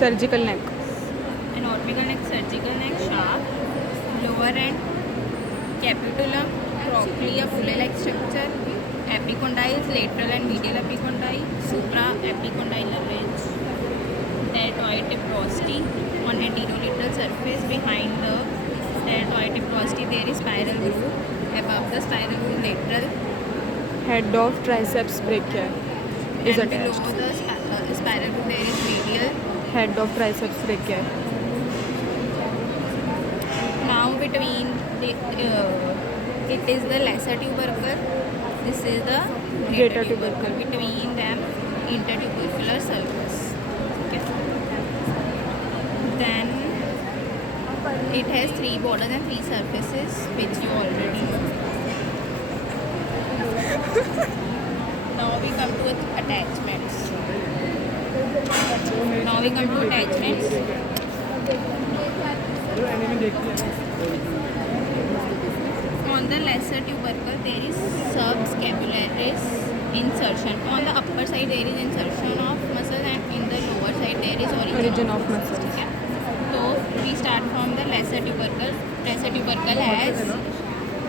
Surgical neck. Anormal neck, surgical neck, sharp. Lower end, capitulum, trochlea, pulley-like structure. Epicondyles, lateral and medial epicondyle. Supra-epicondylar ridge. Deltoid tip rostri on anterolateral surface. Behind the deltoid tip rostri there is spiral groove. Above the spiral groove lateral. Head of triceps brachii is And below attached. the spiral groove there is medial. Head of triceps brachii. Now between the it is the lesser tubercle. This is the greater tubercle. Between them, intertubercular sulcus. Okay. Then it has 3 borders and 3 surfaces, which you already know. Now we come to attachments. On the lesser tubercle there is subscapularis insertion. On the upper side there is insertion of muscle, and in the lower side there is origin of muscle. Okay? So we start from the lesser tubercle. Lesser tubercle has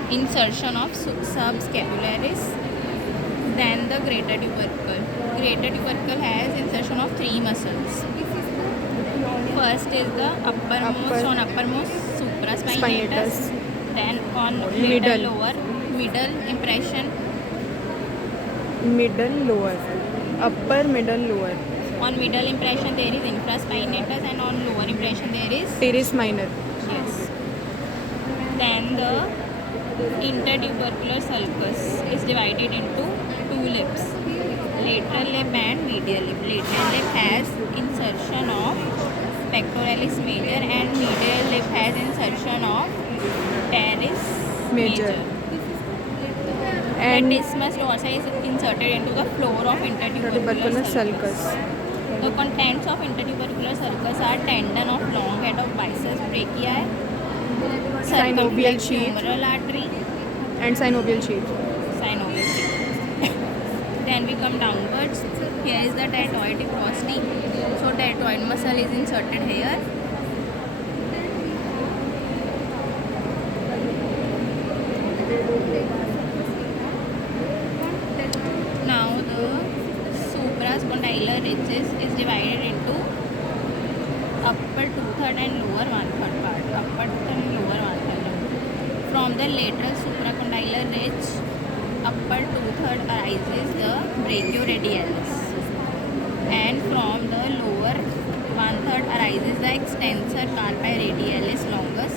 insertion of subscapularis. Then the greater tubercle. Greater tubercle has insertion of 3 muscles. First is the uppermost supraspinatus. Then on Middle. middle impression. Middle lower. Upper middle lower. On middle impression there is infraspinatus, and on lower impression there is Teres minor. yes. Then the intertubercular sulcus is divided into 2 lips. Lateral lip and medial lip. Lateral lip has insertion of pectoralis major, and medial lip has insertion of teres Major. And And the isthmus dorsi is inserted into the floor of intertubercular tubercular sulcus. sulcus. The contents of intertubercular sulcus are tendon of long head of biceps brachii, Synovial circumflex sheath. humeral artery, And synovial sheath. synovial sheath. Then we come downwards. Here is the deltoid tip rostri. So deltoid muscle is inserted here. Now the supraspondylar ridges is divided into upper 2/3 and lower 1/3 part. Upper 2/3 and lower 1/3. From the lateral supracondylar ridge, upper 2/3 arises the brachioradialis, and from the lower 1/3 arises the extensor carpi radialis longus,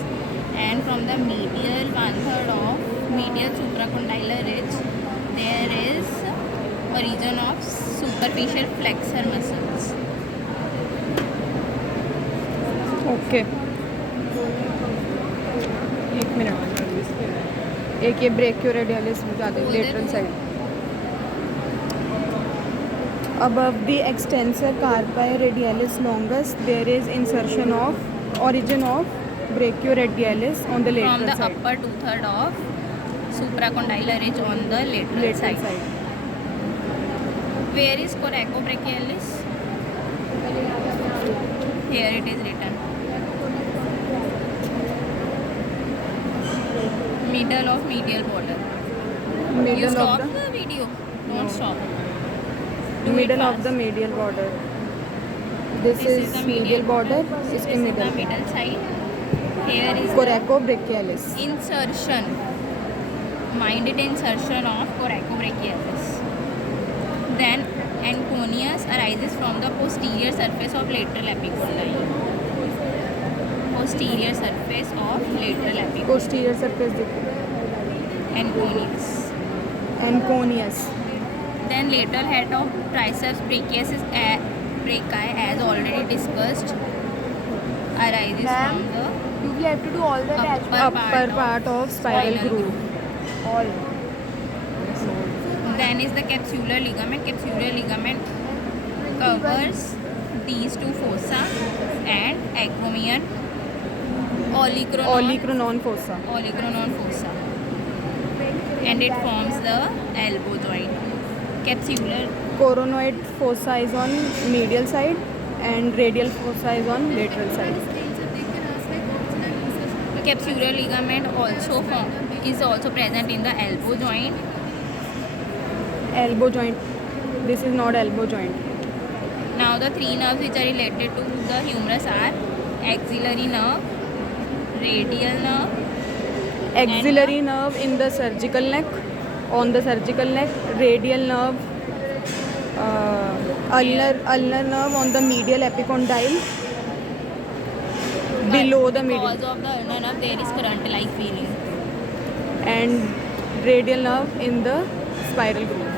and from the medial 1/3 of medial supracondylar ridge there is origin of superficial flexor muscles. Okay एक मिनट. एक ये brachioradialis बता दे. Lateral side. Above the extensor carpi radialis longus, there is insertion of origin of brachioradialis on the From lateral the side. upper 2/3 of supracondylar ridge on the lateral side. Where is coracobrachialis? Here it is written. Middle of medial border. You Middle stop of the video. Don't No. stop. the middle of the medial border. This is the medial border. This इसके is the middle. middle side. Here is the Coracobrachialis. insertion. Mind it, insertion of coracobrachialis. Then Anconius arises from the posterior surface of lateral epicondyle. Posterior surface of lateral epicondyle. Posterior surface देखो. Anconius. Anconius. Then lateral head of triceps brachii as already discussed arises from the You have to do all the upper part of spiral groove. All. Then is the capsular ligament. Capsular ligament covers these 2 fossa and acromion Olecranon fossa. olecranon fossa, and it forms the elbow joint. Capsular Coronoid fossa is on medial side and radial fossa is on lateral side. The capsular ligament is also present in the elbow joint. Elbow joint. This is not elbow joint. Now the three nerves which are related to the humerus are axillary nerve, radial nerve, Axillary nerve in the cervical neck, on the cervical neck. Radial nerve, ulnar nerve on the medial epicondyle. Below the medial. Because of the ulnar nerve there is current like feeling. And radial nerve in the spiral groove.